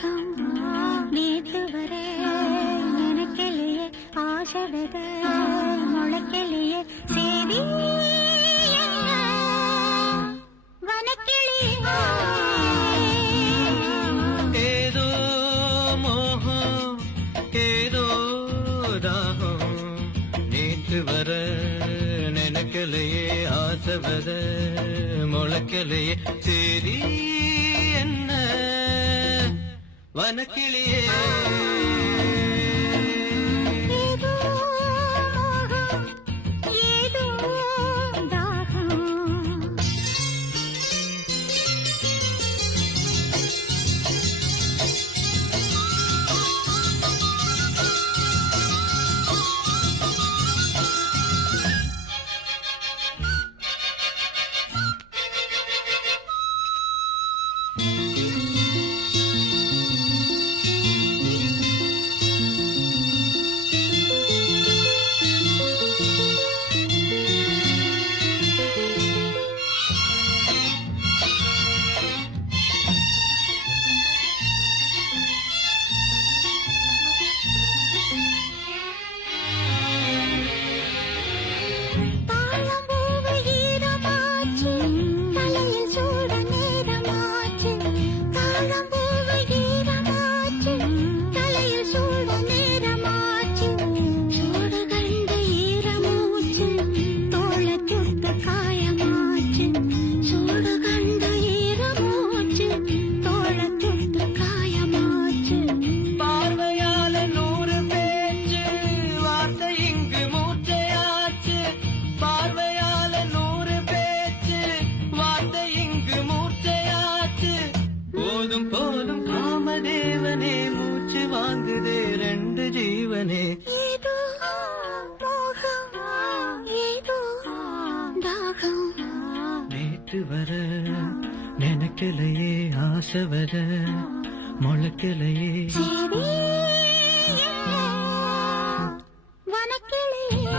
தாகம் நேத்து வர எனக்கிலேயே ஆசை வித முளைக்கிலேயே சேதி வனக்கிளியே ஏதோ மோகம் ஏதோ தாகம் நேற்று வர நினைக்கலையே ஆசவத முளைக்கலையே சரி என்ன வனக்கிளியே ஏதோ மோகம் ஏதோ தாகம் போதும் காமதேவனே மூச்சு வாங்குதே ரெண்டு ஜீவனே ஏதோ மோகம் ஏதோ தாகம் நேற்று வர நினைக்கலையே ஆசை வர முளைக்கலையே சரி வனக்கிளியே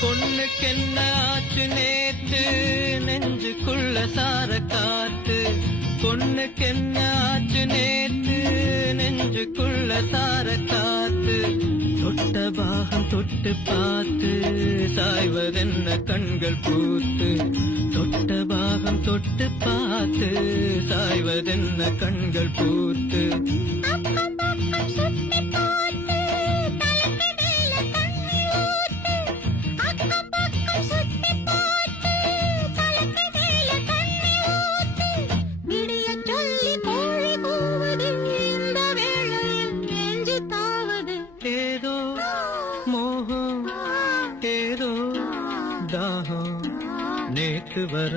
பொண்ணுக்கென்ன ஆச்சு நேத்து நெஞ்சுக்குள்ள சார காத்து பொண்ணுக்கென்ன ஆச்சு நேத்து நெஞ்சுக்குள்ள சார காத்து தொட்ட பாகம் தொட்டு பார்த்து சாய்வதென்ன கண்கள் பூத்து தொட்ட பாகம் தொட்டு பார்த்து சாய்வதென்ன கண்கள் பூத்து ஏதோ மோகம் ஏதோ தாகம் நேற்று வர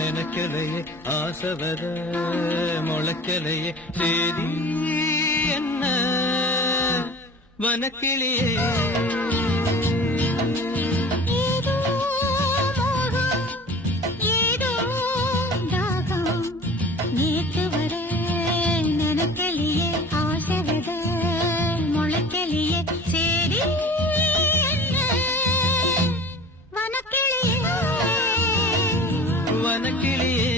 நினைக்கலையே ஆசை வர முளைக்கலையே சேதி என்ன வனக்கிளியே ஏதோ மோகம் ஏதோ தாகம் நேத்து வர நினைக்கலையே ஆசை வித முளைக்கலையே சரி என்ன வனக்கிளியே